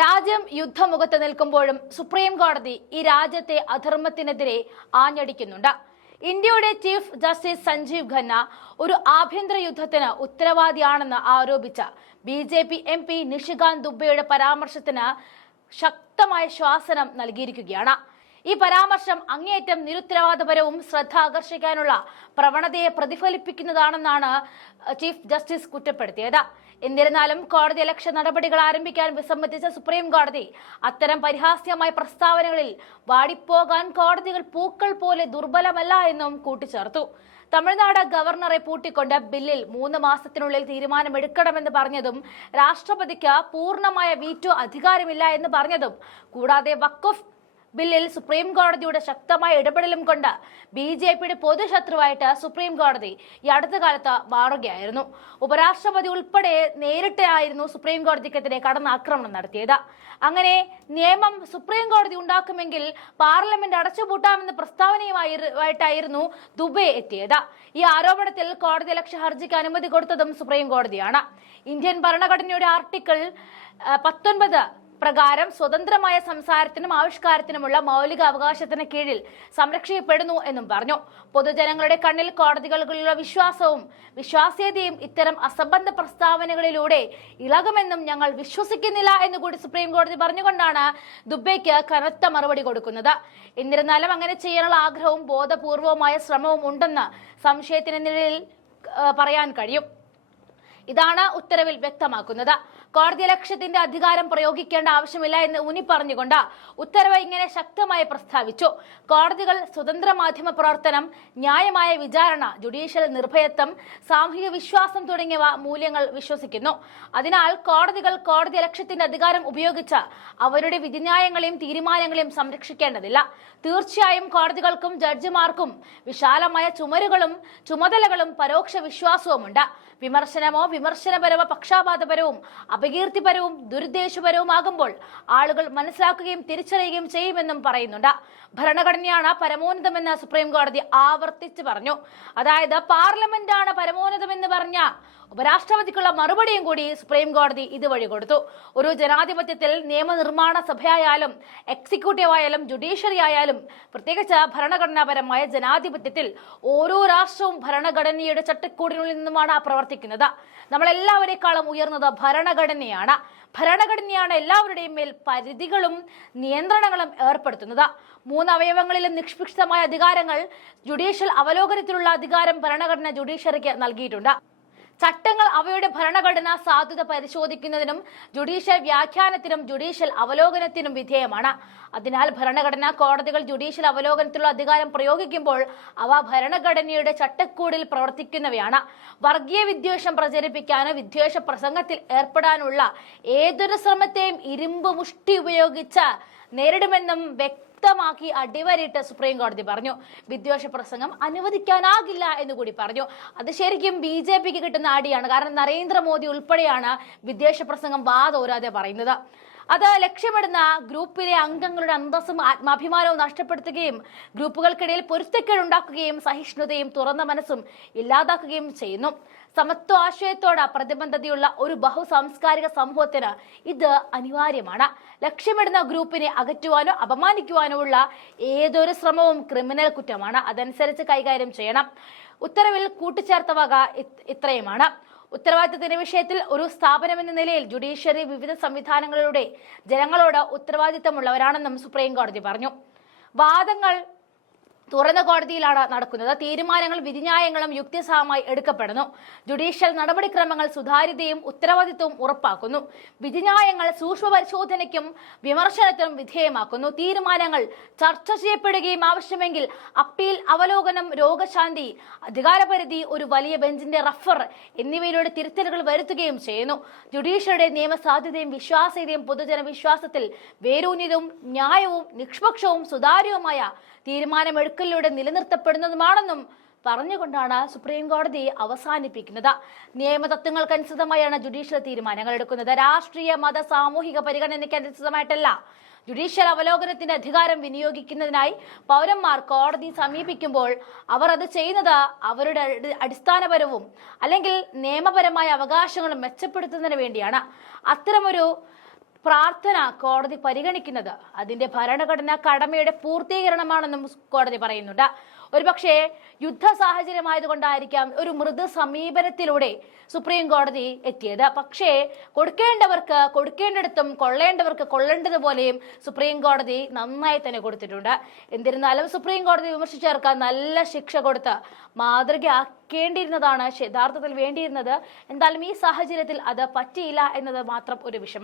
രാജ്യം യുദ്ധമുഖത്ത് നിൽക്കുമ്പോഴും സുപ്രീം കോടതി ഈ രാജ്യത്തെ അധർമ്മത്തിനെതിരെ ആഞ്ഞടിക്കുന്നുണ്ട്. ഇന്ത്യയുടെ ചീഫ് ജസ്റ്റിസ് സഞ്ജീവ് ഖന്ന ഒരു ആഭ്യന്തര യുദ്ധത്തിന് ഉത്തരവാദിയാണെന്ന് ആരോപിച്ച B J P M P Nishikant ദുബെയുടെ പരാമർശത്തിന് ശക്തമായ ശ്വാസനം നൽകിയിരിക്കുകയാണ്. ഈ പരാമർശം അങ്ങേയറ്റം നിരുത്തരവാദപരവും ശ്രദ്ധ ആകർഷിക്കാനുള്ള പ്രവണതയെ പ്രതിഫലിപ്പിക്കുന്നതാണെന്നാണ് ചീഫ് ജസ്റ്റിസ് കുറ്റപ്പെടുത്തിയത്. എന്നിരുന്നാലും കോടതി ലക്ഷ്യ നടപടികൾ ആരംഭിക്കാൻ വിസമ്മതിച്ച സുപ്രീം കോടതി അത്തരം പരിഹാസ്യമായ പ്രസ്താവനകളിൽ വാടിപ്പോകാൻ കോടതികൾ പൂക്കൾ പോലെ ദുർബലമല്ല എന്നും കൂട്ടിച്ചേർത്തു. തമിഴ്നാട് ഗവർണറെ പൂട്ടിക്കൊണ്ട് ബില്ലിൽ മൂന്ന് മാസത്തിനുള്ളിൽ തീരുമാനമെടുക്കണമെന്ന് പറഞ്ഞതും രാഷ്ട്രപതിക്ക് പൂർണമായ വീറ്റോ അധികാരമില്ല എന്ന് പറഞ്ഞതും കൂടാതെ വഖഫ് ബില്ലിൽ സുപ്രീം കോടതിയുടെ ശക്തമായ ഇടപെടലും കൊണ്ട് ബി ജെ പിയുടെ പൊതുശത്രുവായിട്ട് സുപ്രീം കോടതി ഈ അടുത്ത കാലത്ത് മാറുകയായിരുന്നു. ഉപരാഷ്ട്രപതി ഉൾപ്പെടെ നേരിട്ടായിരുന്നു സുപ്രീം കോടതിക്കെതിരെ കടന്നാക്രമണം നടത്തിയത്. അങ്ങനെ നിയമം സുപ്രീം കോടതി ഉണ്ടാക്കുമെങ്കിൽ പാർലമെന്റ് അടച്ചുപൂട്ടാമെന്ന പ്രസ്താവനയുമായിട്ടായിരുന്നു ദുബെ എത്തിയത്. ഈ ആരോപണത്തിൽ കോടതി ലക്ഷ്യ ഹർജിക്ക് അനുമതി കൊടുത്തതും സുപ്രീം കോടതിയാണ്. ഇന്ത്യൻ ഭരണഘടനയുടെ ആർട്ടിക്കിൾ പത്തൊൻപത് പ്രകാരം സ്വതന്ത്രമായ സംസാരത്തിനും ആവിഷ്കാരത്തിനുമുള്ള മൗലിക അവകാശത്തിന് കീഴിൽ സംരക്ഷിക്കപ്പെടുന്നു എന്നും പറഞ്ഞു. പൊതുജനങ്ങളുടെ കണ്ണിൽ കോടതികളിലുള്ള വിശ്വാസവും വിശ്വാസ്യതയും ഇത്തരം അസംബന്ധ പ്രസ്താവനകളിലൂടെ ഇളകുമെന്നും ഞങ്ങൾ വിശ്വസിക്കുന്നില്ല എന്ന് കൂടി സുപ്രീം കോടതി പറഞ്ഞുകൊണ്ടാണ് ദുബൈക്ക് കനത്ത മറുപടി കൊടുക്കുന്നത്. എന്നിരുന്നാലും അങ്ങനെ ചെയ്യാനുള്ള ആഗ്രഹവും ബോധപൂർവമായ ശ്രമവും ഉണ്ടെന്ന് സംശയത്തിന് നിഴലിൽ പറയാൻ കഴിയും. ഇതാണ് ഉത്തരവിൽ വ്യക്തമാക്കുന്നത്. കോടതി ലക്ഷ്യത്തിന്റെ അധികാരം പ്രയോഗിക്കേണ്ട ആവശ്യമില്ല എന്ന് ഊന്നി പറഞ്ഞുകൊണ്ട് ഉത്തരവ് ഇങ്ങനെ ശക്തമായി പ്രസ്താവിച്ചു. കോടതികൾ സ്വതന്ത്ര മാധ്യമ പ്രവർത്തനം ന്യായമായ വിചാരണ ജുഡീഷ്യൽ നിർഭയത്വം സാമൂഹിക വിശ്വാസം തുടങ്ങിയവ മൂല്യങ്ങൾ വിശ്വസിക്കുന്നു. അതിനാൽ കോടതികൾ കോടതി ലക്ഷ്യത്തിന്റെ അധികാരം ഉപയോഗിച്ച് അവരുടെ വിധിന്യായങ്ങളെയും തീരുമാനങ്ങളെയും സംരക്ഷിക്കേണ്ടതില്ല. തീർച്ചയായും കോടതികൾക്കും ജഡ്ജിമാർക്കും വിശാലമായ ചുമരുകളും ചുമതലകളും പരോക്ഷ വിശ്വാസവുമുണ്ട്. വിമർശനമോ വിമർശനപരമോ പക്ഷാപാതപരവും അപകീർത്തിപരവും ദുരുദ്ദേശപരവുമാകുമ്പോൾ ആളുകൾ മനസ്സിലാക്കുകയും തിരിച്ചറിയുകയും ചെയ്യുമെന്നും പറയുന്നുണ്ട്. ഭരണഘടനയാണ് പരമോന്നതമെന്ന് സുപ്രീം കോടതി ആവർത്തിച്ച് പറഞ്ഞു. അതായത് പാർലമെന്റാണ് പരമോന്നതമെന്ന് പറഞ്ഞ ഉപരാഷ്ട്രപതിക്കുള്ള മറുപടിയും കൂടി സുപ്രീം കോടതി ഇതുവഴി കൊടുത്തു. ഒരു ജനാധിപത്യത്തിൽ നിയമനിർമ്മാണ സഭയായാലും എക്സിക്യൂട്ടീവ് ആയാലും ജുഡീഷ്യറി ആയാലും പ്രത്യേകിച്ച് ഭരണഘടനാപരമായ ജനാധിപത്യത്തിൽ ഓരോ രാഷ്ട്രവും ഭരണഘടനയുടെ ചട്ടക്കൂടിനുള്ളിൽ നിന്നുമാണ് പ്രവർത്തിക്കുന്നത്. നമ്മളെല്ലാവരെക്കാളും ഉയർന്നത് ഭരണഘടനയാണ്. ഭരണഘടനയാണ് എല്ലാവരുടെയും മേൽ പരിധികളും നിയന്ത്രണങ്ങളും ഏർപ്പെടുത്തുന്നത്. മൂന്ന് അവയവങ്ങളിലും നിക്ഷിപ്തമായ അധികാരങ്ങൾ ജുഡീഷ്യൽ അവലോകനത്തിലുള്ള അധികാരം ഭരണഘടന ജുഡീഷ്യറിക്ക് നൽകിയിട്ടുണ്ട്. ചട്ടങ്ങൾ അവയുടെ ഭരണഘടനാ സാധ്യത പരിശോധിക്കുന്നതിനും ജുഡീഷ്യൽ വ്യാഖ്യാനത്തിനും ജുഡീഷ്യൽ അവലോകനത്തിനും വിധേയമാണ്. അതിനാൽ ഭരണഘടനാ കോടതികൾ ജുഡീഷ്യൽ അവലോകനത്തിലുള്ള അധികാരം പ്രയോഗിക്കുമ്പോൾ അവ ഭരണഘടനയുടെ ചട്ടക്കൂടിൽ പ്രവർത്തിക്കുന്നവയാണ്. വർഗീയ വിദ്വേഷം പ്രചരിപ്പിക്കാനോ വിദ്വേഷ പ്രസംഗത്തിൽ ഏർപ്പെടാനുള്ള ഏതൊരു ശ്രമത്തെയും ഇരുമ്പ് മുഷ്ടി ഉപയോഗിച്ച നേരിടുമെന്നും വ്യക്തമാക്കി അടിവരയിട്ട് സുപ്രീം കോടതി പറഞ്ഞു. വിദ്വേഷ പ്രസംഗം അനുവദിക്കാനാകില്ല എന്ന് കൂടി പറഞ്ഞു. അത് ശരിക്കും ബി ജെ പിക്ക് കിട്ടുന്ന അടിയാണ്. കാരണം നരേന്ദ്രമോദി ഉൾപ്പെടെയാണ് വിദ്വേഷ പ്രസംഗം വാതോരാതെ പറയുന്നത്. അത് ലക്ഷ്യമിടുന്ന ഗ്രൂപ്പിലെ അംഗങ്ങളുടെ അന്തസ്സും ആത്മാഭിമാനവും നഷ്ടപ്പെടുത്തുകയും ഗ്രൂപ്പുകൾക്കിടയിൽ പൊരുത്തക്കേടുണ്ടാക്കുകയും സഹിഷ്ണുതയും തുറന്ന മനസ്സും ഇല്ലാതാക്കുകയും ചെയ്യുന്നു. സമത്വ ആശയത്തോട് പ്രതിബദ്ധതയുള്ള ഒരു ബഹുസാംസ്കാരിക സമൂഹത്തിന് ഇത് അനിവാര്യമാണ്. ലക്ഷ്യമിടുന്ന ഗ്രൂപ്പിനെ അകറ്റുവാനോ അപമാനിക്കുവാനോ ഉള്ള ഏതൊരു ശ്രമവും ക്രിമിനൽ കുറ്റമാണ്. അതനുസരിച്ച് കൈകാര്യം ചെയ്യണം. ഉത്തരവിൽ കൂട്ടിച്ചേർത്ത വക ഇത്രയുമാണ്. ഉത്തരവാദിത്തത്തിന്റെ വിഷയത്തിൽ ഒരു സ്ഥാപനം എന്ന നിലയിൽ ജുഡീഷ്യറി വിവിധ സംവിധാനങ്ങളിലൂടെ ജനങ്ങളോട് ഉത്തരവാദിത്തമുള്ളവരാണെന്നും സുപ്രീം കോടതി പറഞ്ഞു. വാദങ്ങൾ തുറന്ന കോടതിയിലാണ് നടക്കുന്നത്. തീരുമാനങ്ങൾ വിധിന്യായങ്ങളും യുക്തിസഹമായി എടുക്കപ്പെടുന്നു. ജുഡീഷ്യൽ നടപടിക്രമങ്ങൾ സുതാര്യതയും ഉത്തരവാദിത്വവും ഉറപ്പാക്കുന്നു. വിധിന്യായങ്ങൾ സൂക്ഷ്മ പരിശോധനയ്ക്കും വിമർശനത്തിനും വിധേയമാക്കുന്നു. തീരുമാനങ്ങൾ ചർച്ച ചെയ്യപ്പെടുകയും ആവശ്യമെങ്കിൽ അപ്പീൽ അവലോകനം രോഗശാന്തി അധികാരപരിധി ഒരു വലിയ ബെഞ്ചിന്റെ റഫർ എന്നിവയിലൂടെ തിരുത്തലുകൾ വരുത്തുകയും ചെയ്യുന്നു. ജുഡീഷ്യയുടെ നിയമസാധ്യതയും വിശ്വാസ്യതയും പൊതുജന വിശ്വാസത്തിൽ ന്യായവും നിഷ്പക്ഷവും സുതാര്യവുമായ തീരുമാനമെടുക്കലിലൂടെ നിലനിർത്തപ്പെടുന്നതുമാണെന്നും പറഞ്ഞുകൊണ്ടാണ് സുപ്രീം കോടതി അവസാനിപ്പിക്കുന്നത്. നിയമതത്വങ്ങൾക്കനുസൃതമായാണ് ജുഡീഷ്യൽ തീരുമാനങ്ങൾ എടുക്കുന്നത് രാഷ്ട്രീയ മത സാമൂഹിക പരിഗണനയ്ക്ക് അനുസൃതമായിട്ടല്ല. ജുഡീഷ്യൽ അവലോകനത്തിന്റെ അധികാരം വിനിയോഗിക്കുന്നതിനായി പൗരന്മാർ കോടതി സമീപിക്കുമ്പോൾ അവർ അത് ചെയ്യുന്നത് അവരുടെ അടിസ്ഥാനപരവും അല്ലെങ്കിൽ നിയമപരമായ അവകാശങ്ങളും മെച്ചപ്പെടുത്തുന്നതിന് വേണ്ടിയാണ്. അത്തരമൊരു പ്രാർത്ഥന കോടതി പരിഗണിക്കുന്നത്. അതിന്റെ ഭരണഘടന കടമയുടെ പൂർത്തീകരണമാണെന്നും കോടതി പറയുന്നുണ്ട്. ഒരുപക്ഷെ യുദ്ധ സാഹചര്യമായതുകൊണ്ടായിരിക്കാം ഒരു മൃദു സമീപനത്തിലൂടെ സുപ്രീം കോടതി എത്തിയത്. പക്ഷേ കൊടുക്കേണ്ടവർക്ക് കൊടുക്കേണ്ടിടത്തും കൊള്ളേണ്ടവർക്ക് കൊള്ളേണ്ടതുപോലെയും സുപ്രീം കോടതി നന്നായി തന്നെ കൊടുത്തിട്ടുണ്ട്. എന്നിരുന്നാലും സുപ്രീം കോടതി വിമർശിച്ചവർക്ക് നല്ല ശിക്ഷ കൊടുത്ത് മാതൃകയാക്കേണ്ടിയിരുന്നതാണ് യഥാർത്ഥത്തിൽ വേണ്ടിയിരുന്നത്. എന്തായാലും ഈ സാഹചര്യത്തിൽ അത് പറ്റിയില്ല എന്നത് മാത്രം ഒരു വിഷമം.